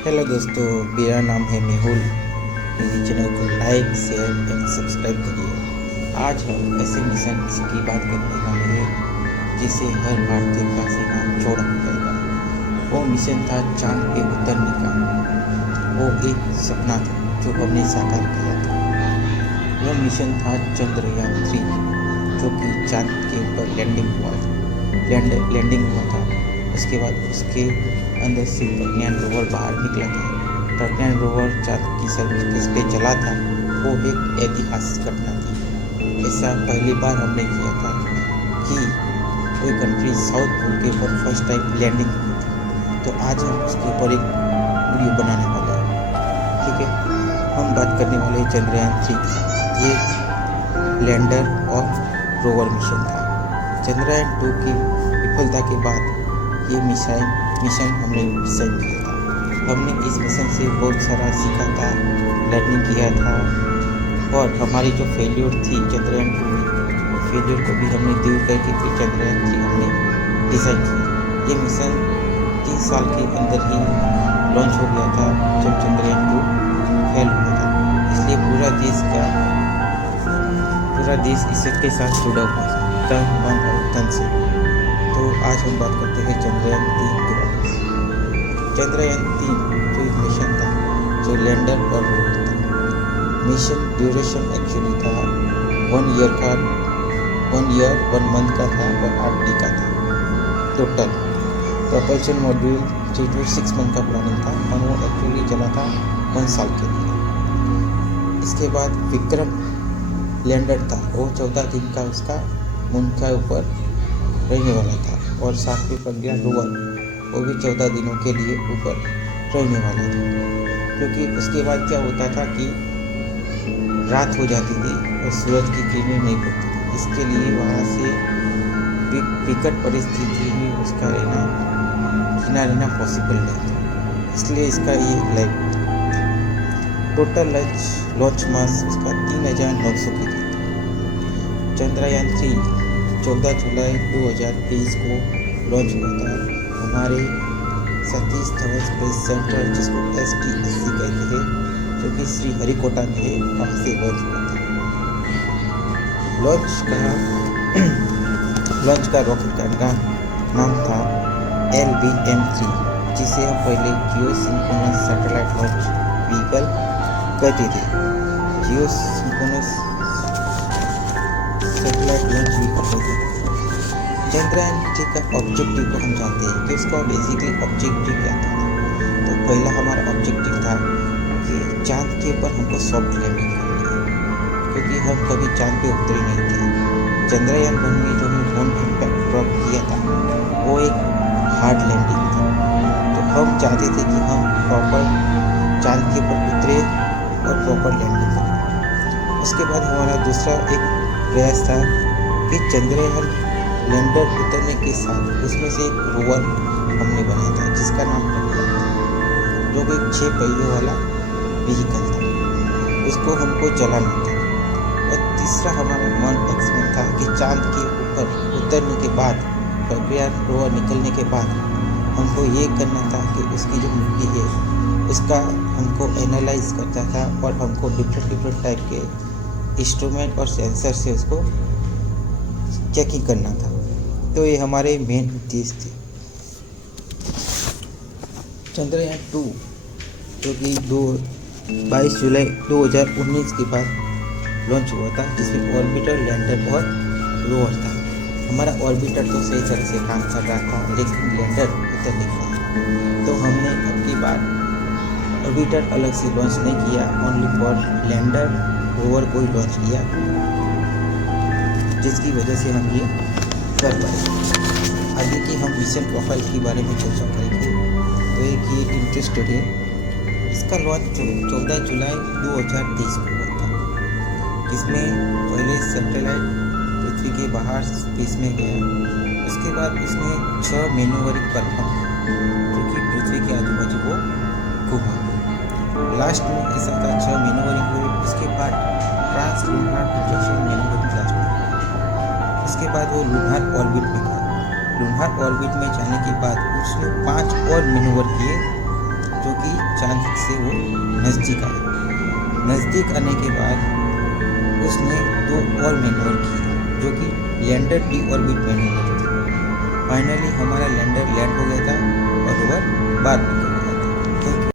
Hello दोस्तों, मेरा नाम है मेहुल। मेरे चैनल को लाइक, शेयर एंड सब्सक्राइब करिए। आज हम ऐसे मिशन की बात करने वाले हैं जिसे हर भारतीय का सीना चौड़ा हो जाएगा। वो मिशन था चांद पे उतरने का। वो एक सपना था जो हमने साकार किया था। वो मिशन था चंद्रयान 3, जो कि चांद के ऊपर लैंडिंग हुआ था। उसके बाद उसके अंदर से प्रज्ञान रोवर बाहर निकला था। प्रज्ञान रोवर चांद की सरफेस पे चला था। वो एक ऐतिहासिक घटना थी। ऐसा पहली बार हमने किया था कि कोई कंट्री साउथ पोल के ऊपर फर्स्ट टाइम लैंडिंग हुई थी। तो आज हम उसके ऊपर एक वीडियो बनाने वाले हैं। ठीक है, हम बात करने वाले हैं चंद्रयान 3 की। ये लैंडर और रोवर मिशन था। चंद्रयान 2 की विफलता के बाद ये मिशन हमने डिसाइड किया था। हमने इस मिशन से बहुत सारा सीखा था, लर्निंग किया था, और हमारी जो फेल्योर थी चंद्रयान 2 में, फेल्योर को भी हमने दूर करके फिर चंद्रयान 3 हमने डिसाइड किया। ये मिशन 3 साल के अंदर ही लॉन्च हो गया था जब चंद्रयान 2 फेल हुआ था। इसलिए पूरा देश इसके साथ जुड़ा हुआ था, तन मन और धन से। तो आज हम बात करते हैं चंद्रयान 3 के बारे में। चंद्रयान 3 जो एक मिशन था, जो लैंडर और रोवर था। मिशन ड्यूरेशन एक्चुअली था 1 ईयर 1 मंथ का था और 8 डे का था total. Propulsion module 3 to 6 month का प्लानिंग था और वो एक्चुअली चला था 1 साल के लिए। इसके बाद विक्रम लैंडर था, वो 14 दिन का उसका मून के ऊपर रहने वाला था, और साथ में प्रज्ञान रोवर वो भी 14 दिनों के लिए ऊपर रहने वाला था। क्योंकि उसके बाद क्या होता था कि रात हो जाती थी और सूरज की किरणें नहीं पड़ती थी। इसके लिए वहाँ से विकट परिस्थिति में उसका रहना पॉसिबल नहीं था। इसलिए इसका ये लाइफ टोटल लॉन्च मास उसका 3900 की थी। चंद्रयान 3 14 जुलाई 2023 को लॉन्च हुआ था हमारे सतीश धवन स्पेस सेंटर, जिसको STSC कहते हैं, जो कि श्रीहरिकोटा में है, वहाँ से लॉन्च हुआ था। लॉन्च का रॉकेट का नाम था LBM-3, जिसे हम पहले जियो सिंक्रोनस सैटेलाइट लॉन्च व्हीकल कहते थे। जियो सिंक्रोनस सैटेलाइट लॉन्च व्हीकल कहते थे। चंद्रयान 3 का ऑब्जेक्टिव को हम जानते हैं कि उसका बेसिकली ऑब्जेक्टिव क्या था। तो पहला हमारा ऑब्जेक्टिव था कि चांद के ऊपर हमको सॉफ्ट लैंडिंग करनी है, क्योंकि हम कभी चांद पे उतरे नहीं थे। चंद्रयान 1 में जो हमने मून इम्पैक्ट ड्रॉप किया था वो एक हार्ड लैंडिंग था। तो हम चाहते थे कि हम प्रॉपर चांद के ऊपर उतरे और प्रॉपर लैंडिंग करें। उसके बाद हमारा दूसरा एक प्रयास था कि चंद्रयान लैंडर उतरने के साथ उसमें से एक रोवर हमने बनाया था, जिसका नाम प्रज्ञान था, जो कि 6 पहियों वाला व्हीकल था। उसको हमको चलाना था। और तीसरा हमारा मन एक्सपेरिमेंट था कि चांद के ऊपर उतरने के बाद, प्रज्ञान रोवर निकलने के बाद, हमको ये करना था कि उसकी जो मिट्टी है उसका हमको एनालाइज करता था, और हमको डिफरेंट टाइप के इंस्ट्रूमेंट और सेंसर से उसको चेकिंग करना था। तो ये हमारे मेन उद्देश्य थे। चंद्रयान 2 जो कि 22 जुलाई 2019 के बाद लॉन्च हुआ था, जिसमें ऑर्बिटर, लैंडर और रोवर था। हमारा ऑर्बिटर तो सही तरह से काम कर रहा था, लेकिन लैंडर उतर नहीं पाया। तो हमने अब की बार ऑर्बिटर अलग से लॉन्च नहीं किया, ओनली फॉर लैंडर रोवर को ही लॉन्च किया, जिसकी वजह से हम ये कर पाए। आगे की हम मिशन प्रोफाइल के बारे में चर्चा करेंगे। तो एक ये इंटरेस्टेड है। इसका लॉन्च 14 जुलाई 2023 को हुआ था, जिसमें पहले सैटेलाइट पृथ्वी के बाहर स्पेस में गया। उसके बाद उसने 6 मैन्यूवरिंग परफॉर्म किया, जो कि पृथ्वी के आजू बाजू वो घूमा। लास्ट में ऐसा था 6 मैन्यूवरिंग हुए। उसके बाद translunar injection manoeuvring last में। उसके बाद वो लूनार ऑर्बिट में गया। लूनार ऑर्बिट में जाने के बाद उसने 5 और मैन्यूवर किए, जो कि से वो नज़दीक आया। नज़दीक आने के बाद उसने 2 और मैनूवर किए जो कि लैंडर डी ऑर्बिट मैनूवर थे। फाइनली हमारा लैंडर लैंड हो गया था और रोवर बाहर निकला।